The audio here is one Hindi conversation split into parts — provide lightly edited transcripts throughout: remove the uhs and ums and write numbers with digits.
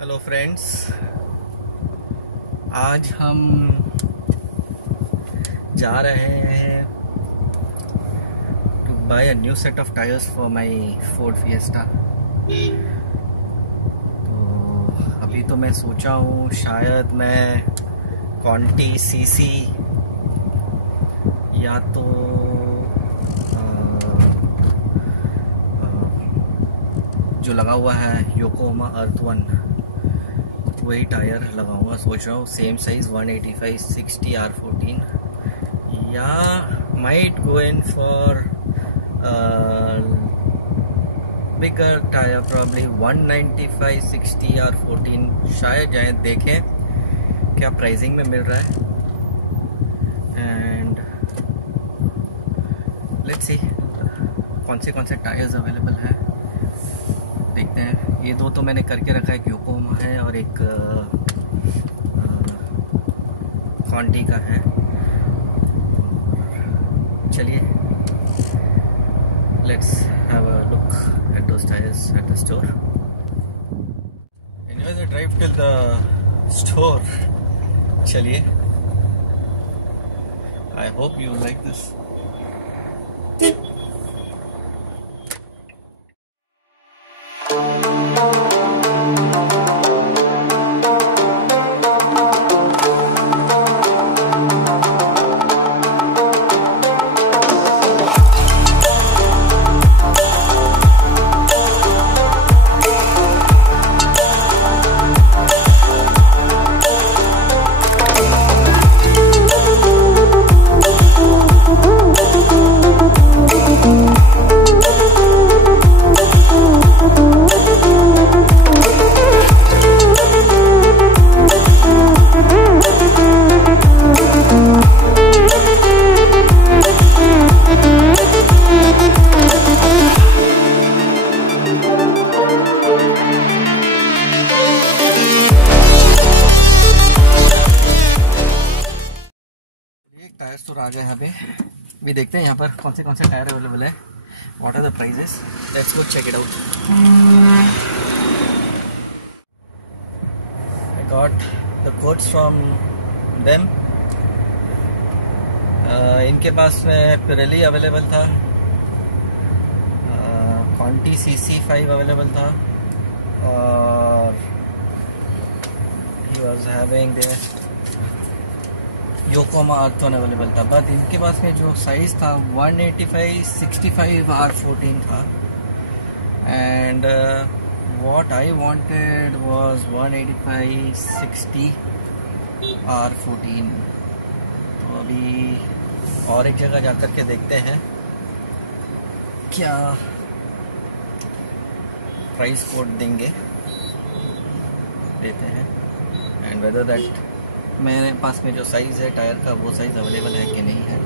हेलो फ्रेंड्स, आज हम जा रहे हैं to buy a new set of tyres for my Ford Fiesta. तो अभी तो मैं सोचा हूँ शायद मैं कॉन्टी सीसी या तो जो लगा हुआ है योकोहामा अर्थ 1 वही टायर लगाऊंगा। सोच रहा हूँ सेम साइज 185/60 R14 या might go in for bigger tyre probably 195/60 R14 शायद जाए, देखें क्या प्राइसिंग में मिल रहा है एंड लेट्स सी कौन से टायर्स अवेलेबल हैं, देखते हैं। ये दो तो मैंने करके रखा है, एक योकोहामा है और एक कॉन्टी का है। चलिए let's have a look at those tyres at the store. Enjoy the drive till the store. चलिए, I hope you like this. Tyre store आ गए यहाँ पे। भी देखते हैं यहाँ पर कौन से टायर अवेलेबल है, what are the prices. Let's go check it out. I got the codes from them. इनके पास में पिरेली अवेलेबल था, कॉन्टी CC5 अवेलेबल था और he was having their Yokohama earth 1 available था। बट इनके पास में जो साइज था 185/65 R14 था and what I wanted was 185/60 R14। तो अभी और एक जगह जाकर के देखते हैं क्या प्राइस कोड देंगे, देते हैं एंड वेदर दैट मेरे पास में जो साइज़ है टायर का वो साइज़ अवेलेबल है कि नहीं है।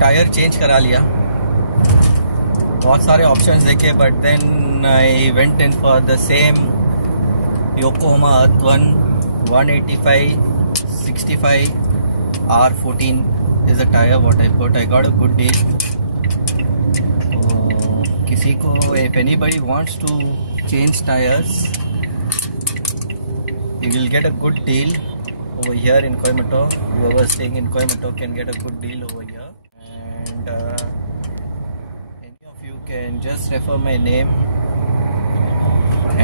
टायर चेंज करा लिया, बहुत सारे ऑप्शंस देखे, but then I went in for the same Yokohama Earth 185 65 R14 is the tire what I put. I got a good deal. किसी को, if anybody wants to change tires, you will get a good deal over here in Coimbatore. Whoever is staying in Coimbatore can get a good deal over here, and any of you can just refer my name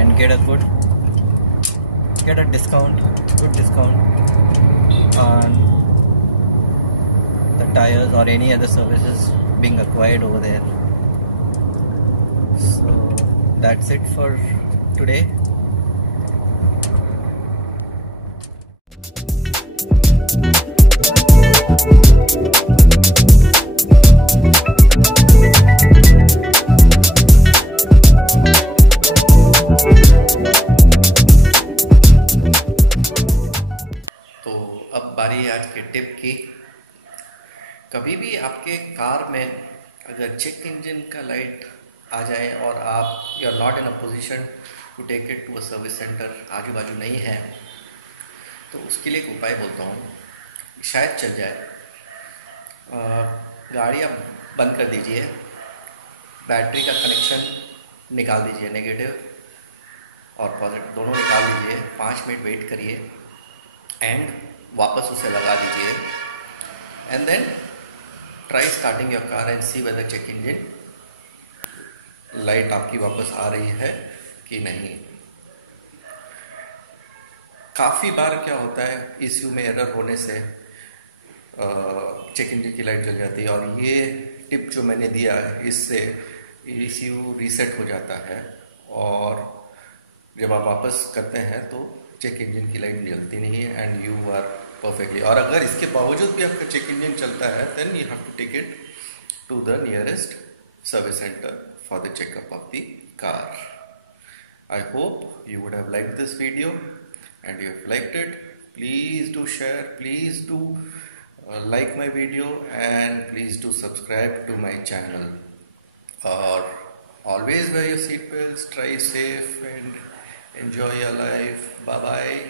and get a discount, good discount on the tires or any other services being acquired over there. So that's it for today. तो अब बारी आज के टिप की। कभी भी आपके कार में अगर चेक इंजन का लाइट आ जाए और आप you are not in a position to take it to a service centre, आजू बाजू नहीं है, तो उसके लिए एक उपाय बोलता हूँ, शायद चल जाए। गाड़ी आप बंद कर दीजिए, बैटरी का कनेक्शन निकाल दीजिए, नेगेटिव और पॉजिटिव दोनों निकाल दीजिए, 5 मिनट वेट करिए एंड वापस उसे लगा दीजिए, and then try starting your car and see whether check engine light आपकी वापस आ रही है कि नहीं। काफ़ी बार क्या होता है, ECU में एरर होने से चेक इंजन की लाइट जल जाती है, और ये टिप जो मैंने दिया है इससे ECU रीसेट हो जाता है और जब आप वापस करते हैं तो चेक इंजन की लाइट जलती नहीं है एंड यू आर परफेक्टली। और अगर इसके बावजूद भी आपका चेक इंजन चलता है then you have to take it to the nearest service center for the checkup of the car. I hope you would have liked this video, and if you liked it, please do share, please do like my video, and please do subscribe to my channel. Always wear your seatbelts, try safe and enjoy your life. Bye bye.